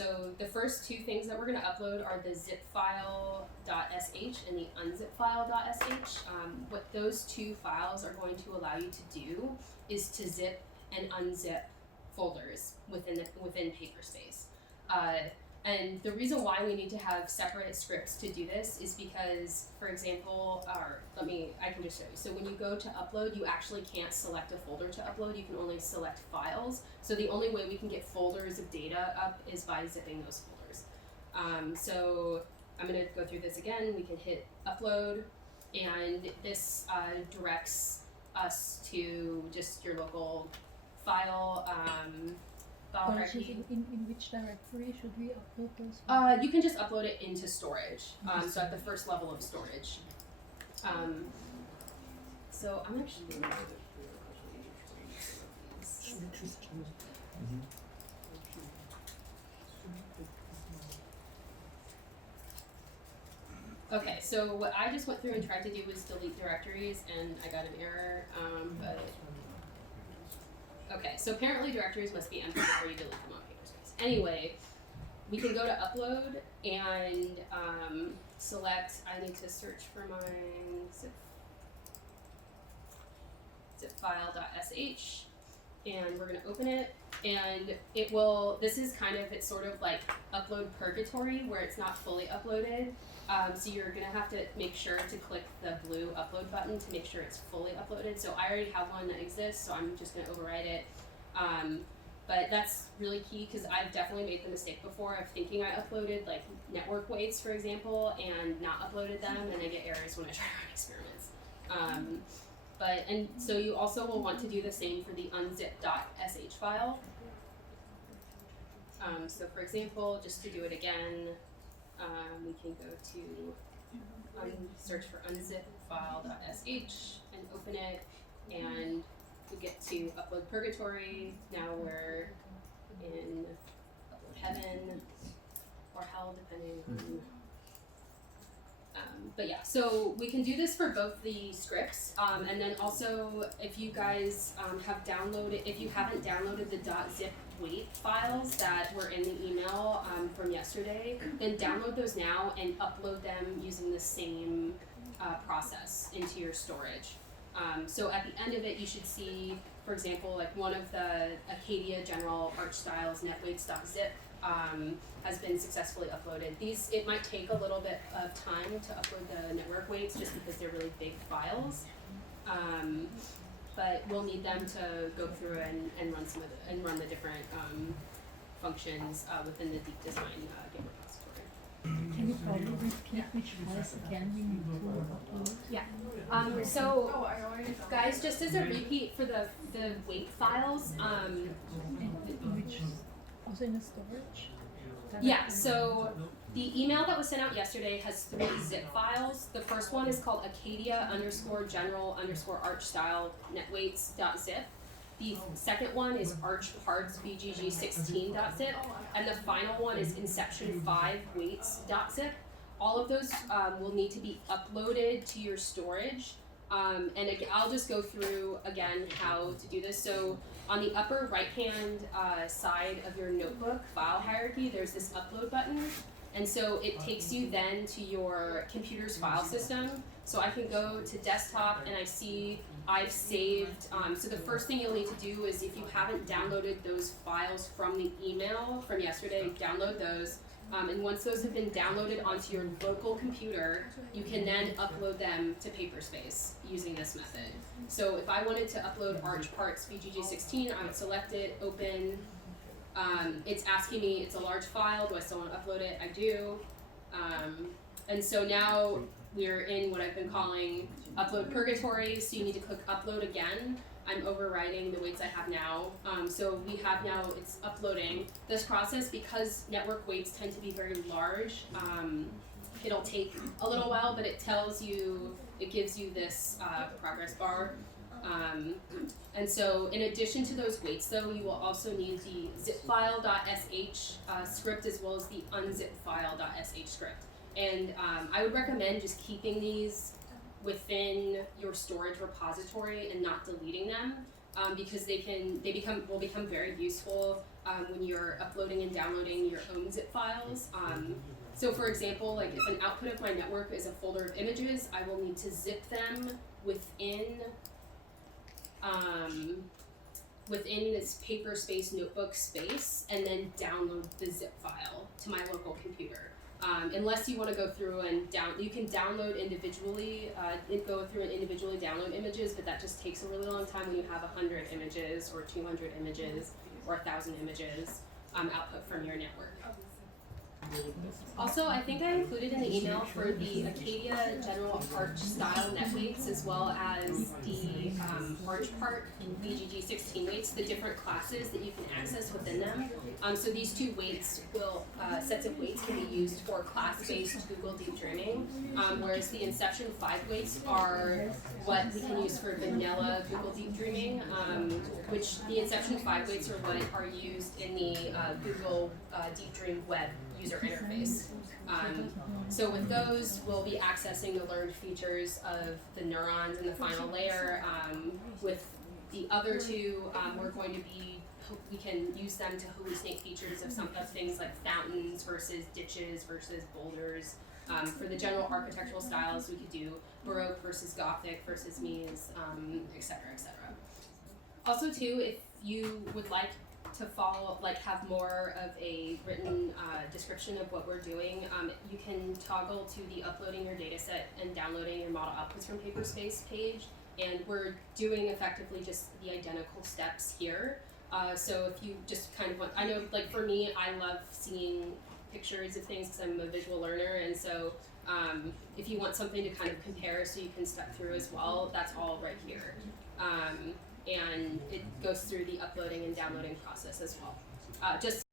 So the first two things that we're going to upload are the zip file.sh and the unzip file.sh. What those two files are going to allow you to do is to zip and unzip folders within Paperspace. And the reason why we need to have separate scripts to do this is because, for example, I can just show you. So when you go to upload, you actually can't select a folder to upload. You can only select files. So the only way we can get folders of data up is by zipping those folders. So I'm going to go through this again. We can hit upload, and this directs us to just your local file. In which directory should we upload those? You can just upload it into storage, so at the first level of storage. So I'm actually going to Okay, so what I just went through and tried to do was delete directories, and I got an error, but okay, so apparently directories must be empty before you delete them on Paperspace. Anyway, we can go to upload and select, I need to search for my zip file.sh, and we're going to open it, and it will, it's sort of like upload purgatory where it's not fully uploaded. So you're going to have to make sure to click the blue upload button to make sure it's fully uploaded. So I already have one that exists, so I'm just going to override it. But that's really key because I've definitely made the mistake before of thinking I uploaded like network weights, for example, and not uploaded them, and I get errors when I try to run experiments. And so you also will want to do the same for the unzip.sh file. So for example, just to do it again, we can go to search for unzip file.sh and open it, and we get to upload purgatory. Now we're in upload heaven or hell, depending on. But yeah, so we can do this for both the scripts, and then also if you guys if you haven't downloaded the .zip weight files that were in the email from yesterday, then download those now and upload them using the same process into your storage. So at the end of it, you should see, for example, like one of the Acadia General Arch Styles netweights.zip has been successfully uploaded. It might take a little bit of time to upload the network weights just because they're really big files. But we'll need them to go through and run the different functions within the Deep Design Git repository. Can you probably repeat which files again we need to upload? Yeah. So guys, just as a repeat for the weight files. Which also in the storage? Yeah. So the email that was sent out yesterday has 3 zip files. The first one is called Acadia_general_arch_style netweights.zip. The second one is archparts bgg16.zip, and the final one is inception5weights.zip. All of those will need to be uploaded to your storage. And again, I'll just go through again how to do this. So on the upper right-hand side of your notebook file hierarchy, there's this upload button. And so it takes you then to your computer's file system. So I can go to desktop and I see I've saved, so the first thing you'll need to do is if you haven't downloaded those files from the email from yesterday, download those. And once those have been downloaded onto your local computer, you can then upload them to Paperspace using this method. So if I wanted to upload archparts bgg16, I would select it, open. It's asking me, it's a large file, do I still want to upload it? I do. And so now we're in what I've been calling upload purgatory, so you need to click upload again. I'm overriding the weights I have now. So we have now, it's uploading. This process, because network weights tend to be very large, it'll take a little while, but it gives you this progress bar. And so in addition to those weights though, you will also need the zipfile.sh script as well as the unzipfile.sh script. And I would recommend just keeping these within your storage repository and not deleting them. because will become very useful when you're uploading and downloading your own zip files. So for example, like if an output of my network is a folder of images, I will need to zip them within this Paperspace notebook space, and then download the zip file to my local computer. Unless you want to go through and you can download individually, go through and individually download images, but that just takes a really long time when you have 100 images or 200 images or 1,000 images output from your network. Also, I think I included in the email for the Acadia General Arch Style net weights, as well as the Arch Park VGG 16 weights, the different classes that you can access within them. So these two weights sets of weights can be used for class-based Google Deep Dreaming, whereas the Inception 5 weights are what we can use for vanilla Google Deep Dreaming, which the Inception 5 weights are what are used in the Google Deep Dream web user interface. So with those, we'll be accessing the learned features of the neurons in the final layer. With the other two, we can use them to hallucinate features of things like fountains versus ditches versus boulders. For the general architectural styles, we could do Baroque versus Gothic versus Mies, et cetera, et cetera. Also too, if you would like to have more of a written description of what we're doing, you can toggle to the uploading your dataset and downloading your model outputs from Paperspace page, and we're doing effectively just the identical steps here. So if you just kind of want, I know like for me, I love seeing pictures of things because I'm a visual learner, and so if you want something to kind of compare so you can step through as well, that's all right here. And it goes through the uploading and downloading process as well. Just